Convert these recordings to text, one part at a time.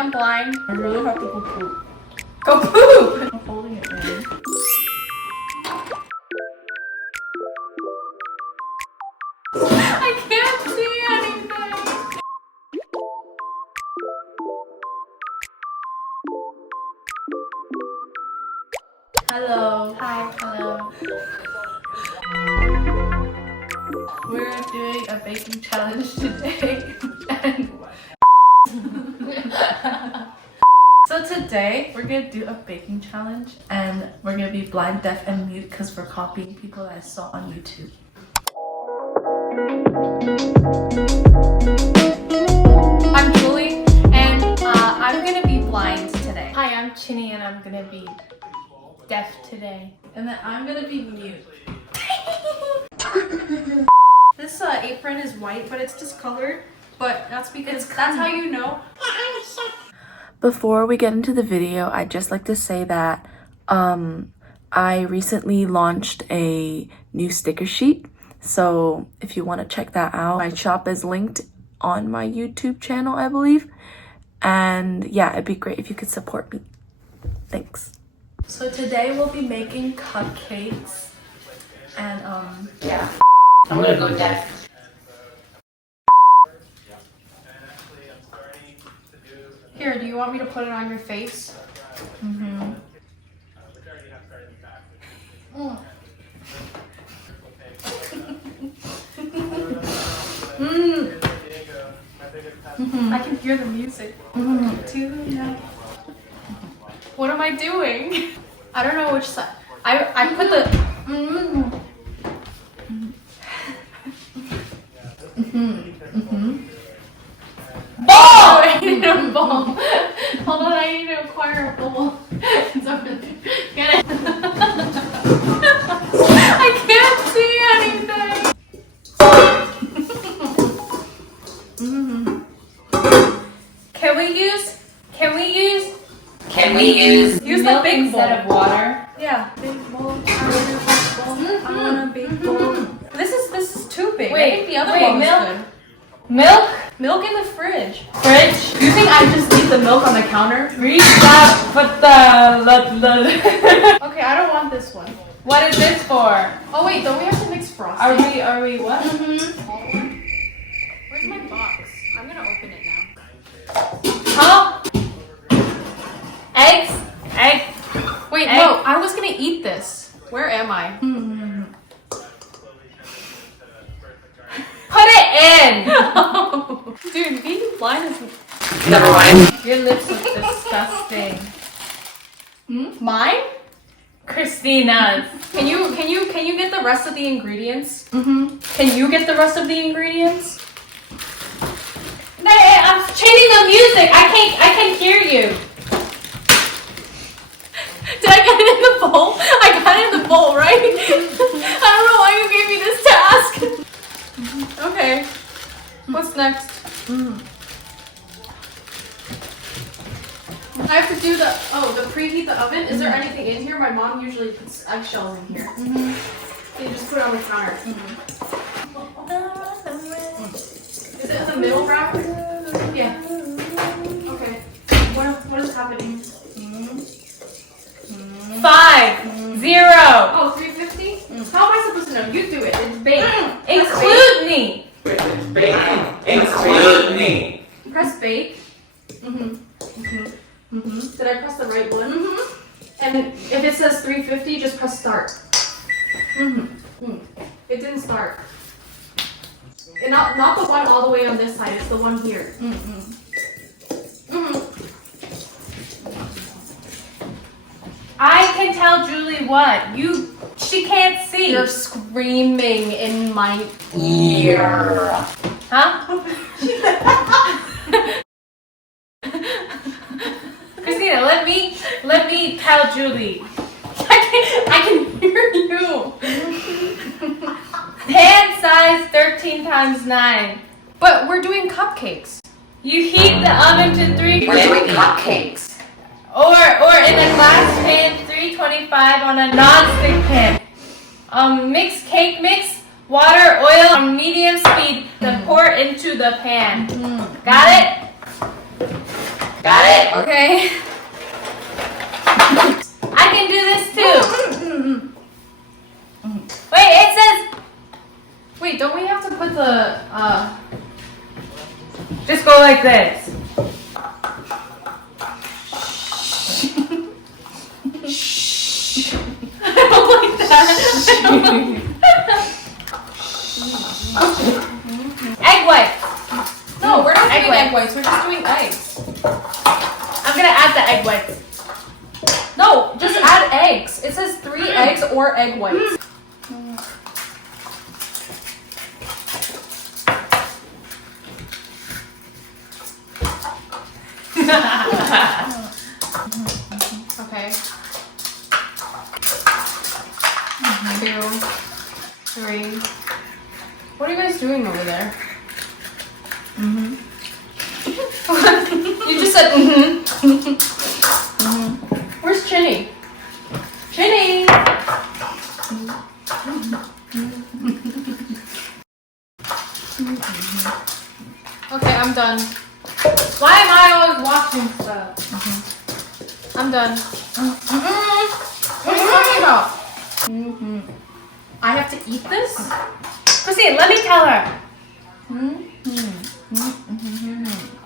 I'm blind. I really have to go poop. Go poop! I'm holding it in. I can't see anything. Hello. Hi, hello. We're doing a baking challenge today. And so today we're gonna do a baking challenge and we're gonna be blind, deaf, and mute because we're copying people that I saw on YouTube. I'm Julie, and I'm gonna be blind today. Hi, I'm Chinny, and I'm gonna be deaf today. And then I'm gonna be mute. This apron is white, but it's discolored. But that's because that's how you know. Before we get into the video, I'd just like to say that I recently launched a new sticker sheet. So if you want to check that out, my shop is linked on my YouTube channel, I believe. And yeah, it'd be great if you could support me. Thanks. So today we'll be making cupcakes and yeah. I'm gonna go deaf. Here, do you want me to put it on your face? Mm-hmm. I can hear the music. Tonight. What am I doing? I don't know which side. I put the. Ball! I need a ball. Hold on, I need to acquire a ball. It's over there. Get it. I can't see anything. Can we use Use the milk big instead bowl. of water? Yeah, big bowl. I want a big bowl. This is too big. I think the other one was milk? good. Milk? Milk in the fridge. Fridge? You think I just leave the milk on the counter? Reach up, put the Okay, I don't want this one. What is this for? Oh wait, don't we have to mix frosting? Are we what? Where's my box? I'm gonna open it now. Huh? Eggs? Egg? Wait, Egg. no, I was gonna eat this. Where am I? Put it in! Dude, being blind is. Never mind. Your lips look disgusting. Mine? Christina's. Can you get the rest of the ingredients? Can you get the rest of the ingredients? I'm changing the music. I can't hear you. Did I get it in the bowl? I got it in the bowl, right? I don't know why you gave me this task. Okay. What's next? I have to do the preheat the oven. Is there anything in here? My mom usually puts eggshells in here. So you just put it on the counter. Is it in the middle wrapper? Yeah. Okay. What is happening? 5, 0. Oh, 350? How am I supposed to know? You do it. It's baked. Include me. Include me. Press bake. Did I press the right one? And if it says 350, just press start. It didn't start. And not the one all the way on this side. It's the one here. I can tell Julie what. She can't see. You're screaming in my ear. Huh? Christina, let me tell Julie. I can hear you. Pan size 13 times 9. But we're doing cupcakes. You heat the oven to 350. We're doing cupcakes. Or in a glass pan, 325 on a non-stick pan. Mix cake mix, water, oil on medium speed, then pour into the pan. Got it? Got it? Okay. I can do this too. Wait, it says. Wait, don't we have to put the Just go like this. I don't like that. Egg whites. No, we're not Egg doing egg whites. whites. We're just doing eggs. I'm gonna add the egg whites. No, just add eggs. It says 3 eggs or egg whites. Okay. 2, 3. What are you guys doing over there? You just said Where's Chinny? Chinny! Okay, I'm done. Why am I always watching stuff? I'm done. What are you talking about? I have to eat this? Christine, let me tell her.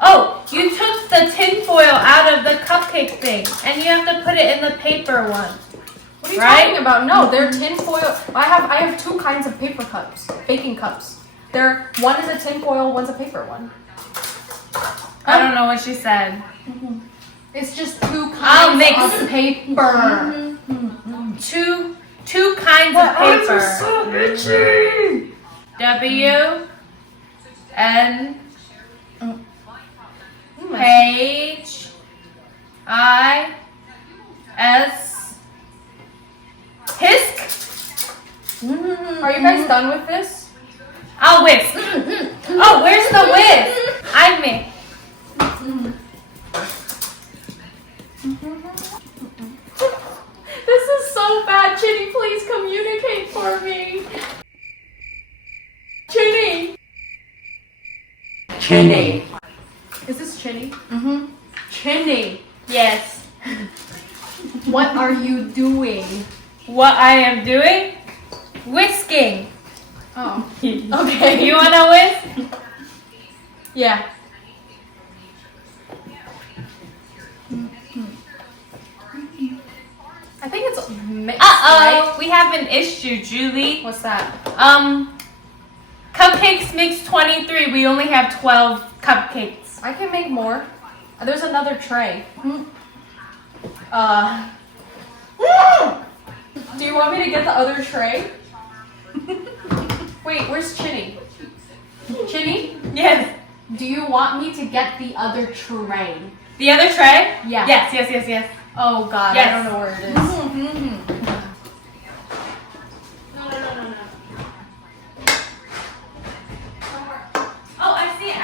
Oh, you took the tin foil out of the cupcake thing, and you have to put it in the paper one. What are you Right? talking about? No, they're tin foil. I have 2 kinds of paper cups, baking cups. One is a tin foil, one's a paper one. I don't know what she said. It's just 2 I'll kinds mix. of paper. Two kinds of paper. W N H I S Hisk. Are you guys done with this? I'll whisk. Oh, where's the whisk? I mix. This is so bad. Chinny, please communicate for me. Chinny. Chinny. Is this Chinny? Chinny. Yes. What are you doing? What I am doing? Whisking. Oh. Okay. You wanna whisk? Yeah. I think it's mixed, right? We have an issue, Julie. What's that? Cupcakes mix 23. We only have 12 cupcakes. I can make more. There's another tray. Do you want me to get the other tray? Wait, where's Chinny? Chinny? Yes. Do you want me to get the other tray? The other tray? Yeah. Yes. Oh god, Yes. I don't know where it is. Oh, I see it.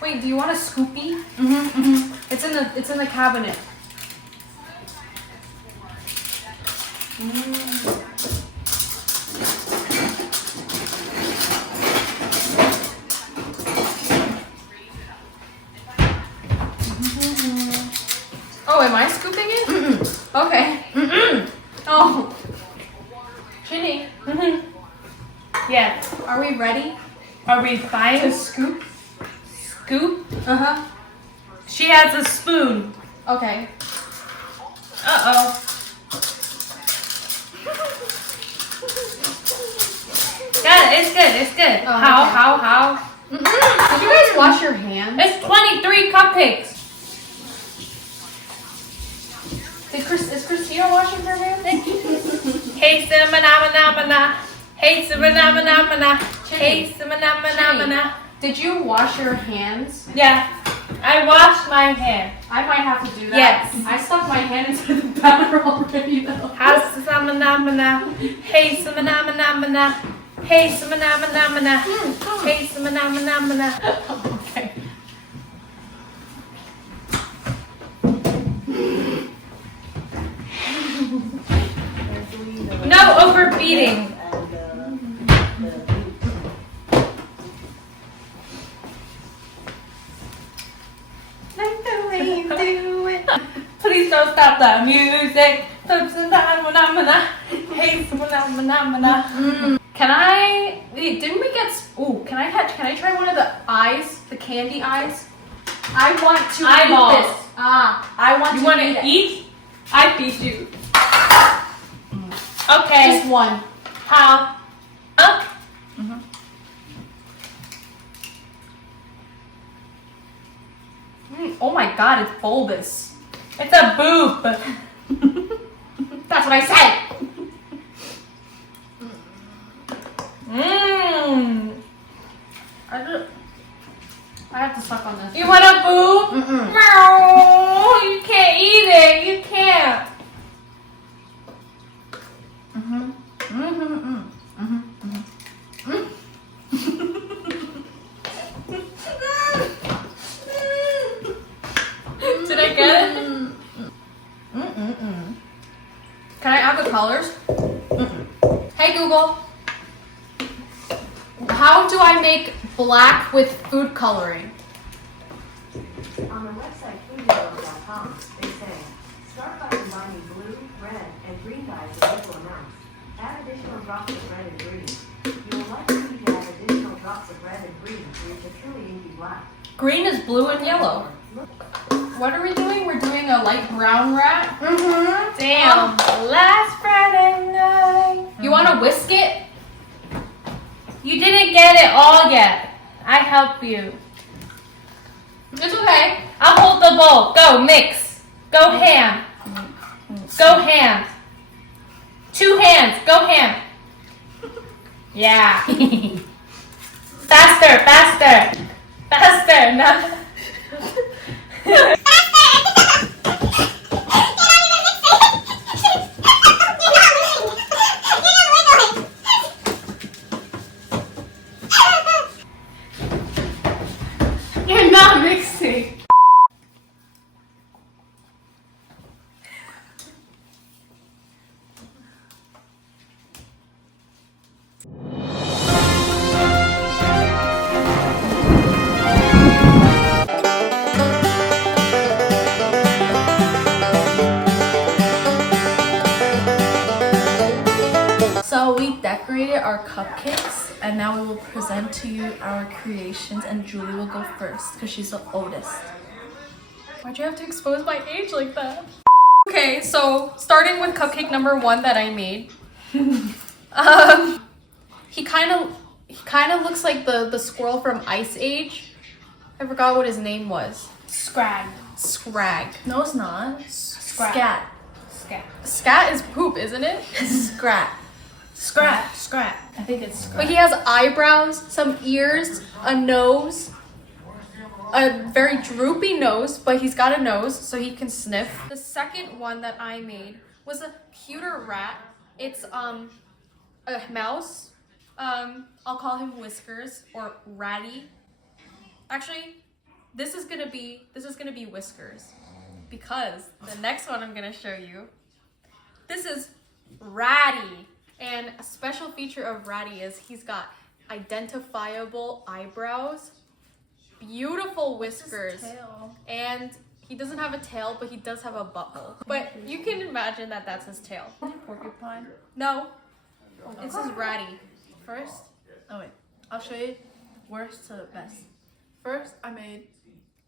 Wait, do you want a scoopy? It's in the cabinet. Oh, am I scooping it? Okay. Oh. Chinny, Yes. are we ready Are we to fine? scoop? Scoop? Uh-huh. She has a spoon. Okay. Uh-oh. Yeah, it's good. Oh, How? Did you guys wash your hands? It's 23 cupcakes. Is Christina washing her hands? Hey, cinnamon-na-na-na-na. Hey, cinnamon-na-na-na-na. Hey, cinnamon-na-na-na-na. Did you wash your hands? Yeah. I washed my hair. I might have to do that. Yes. I stuck my hand into the batter already though. How's samana? Hey samana. Hey samana. Hey samana. Okay. No overbeating. Like the way you do it. Please don't stop the music. Hey samana. Can I? Wait, didn't we get? Ooh, can I try one of the eyes, the candy eyes? I want to Eyeballs. eat this. I want You to want eat to it. eat? I feed you. Okay. Just one. How? Huh? Oh my god, it's bulbous. It's a boob. That's what I said. Mmm. I have to suck on this. You want a boob? No, you can't eat it. You can't. Did I get it? Can I add the colors? Hey Google. How do I make black with food coloring? On the website foodhero.com, they say, start by combining blue, red, and green dyes in equal amounts. Add additional drops of red and green. You will likely need to add additional drops of red and green to reach a truly inky black. Green is blue and yellow. What are we doing? We're doing a light brown rat. Damn. Last Friday night. You want to whisk it? You didn't get it all yet. I help you. It's okay. I'll hold the bowl. Go mix. Go ham. Go ham. 2 hands. Go ham. Yeah. Faster, faster. Faster. No. You're not mixing. So we decorated our cupcakes and now we will present to you our creations and Julie will go first because she's the oldest. Why'd you have to expose my age like that? Okay, so starting with cupcake number 1 that I made. He kind of looks like the squirrel from Ice Age. I forgot what his name was. Scrag. Scrag. No, it's not. Scat. Scat. Scat is poop, isn't it? Scrat. Scrap. Scrap. I think it's scrat. But he has eyebrows, some ears, a nose, a very droopy nose, but he's got a nose so he can sniff. The second one that I made was a cuter rat. It's a mouse. I'll call him Whiskers or Ratty. Actually, this is gonna be Whiskers because the next one I'm gonna show you. This is Ratty. And a special feature of Ratty is he's got identifiable eyebrows, beautiful whiskers, and he doesn't have a tail, but he does have a butthole. But you can imagine that that's his tail. Porcupine. No, this is Ratty. First, oh wait, I'll show you worst to the best. First, I made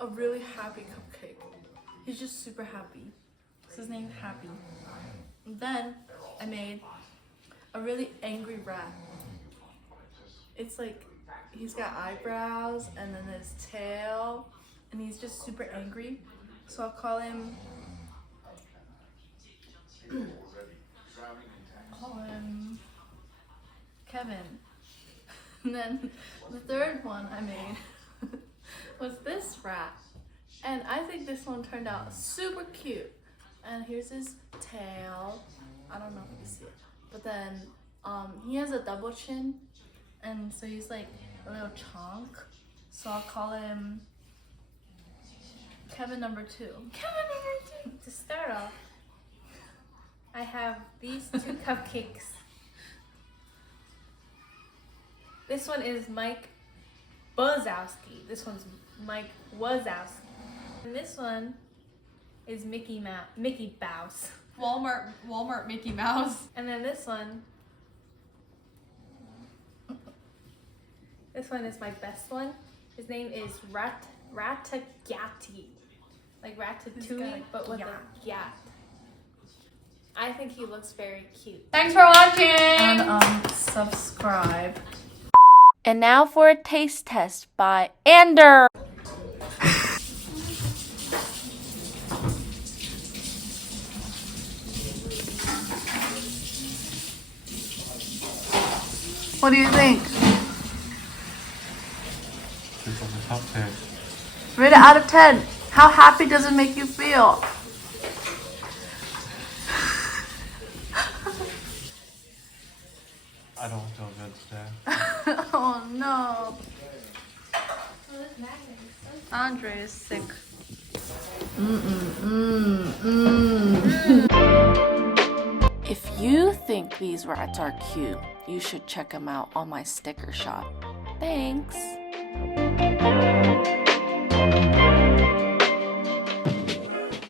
a really happy cupcake. He's just super happy. So his name's Happy. And then I made a really angry rat. It's like he's got eyebrows and then his tail and he's just super angry. So I'll call him Kevin. And then the third one I made was this rat. And I think this one turned out super cute. And here's his tail. I don't know if you see it. But then he has a double chin. And so he's like a little chonk. So I'll call him Kevin number 2. Kevin number 2. To start off, I have these 2 cupcakes. This one is Mike Wazowski. This one's Mike Wazowski. And this one is Mickey Mouse. Walmart Mickey Mouse. And then this one is my best one. His name is Ratatouille. Like Ratatouille, but with a gat. I think he looks very cute. Thanks for watching! And subscribe. And now for a taste test by Ander. What do you think? It's on the top 10. Rate it out of 10. How happy does it make you feel? I don't feel good today. Oh no. Andre is sick. If you think these rats are cute, you should check them out on my sticker shop. Thanks.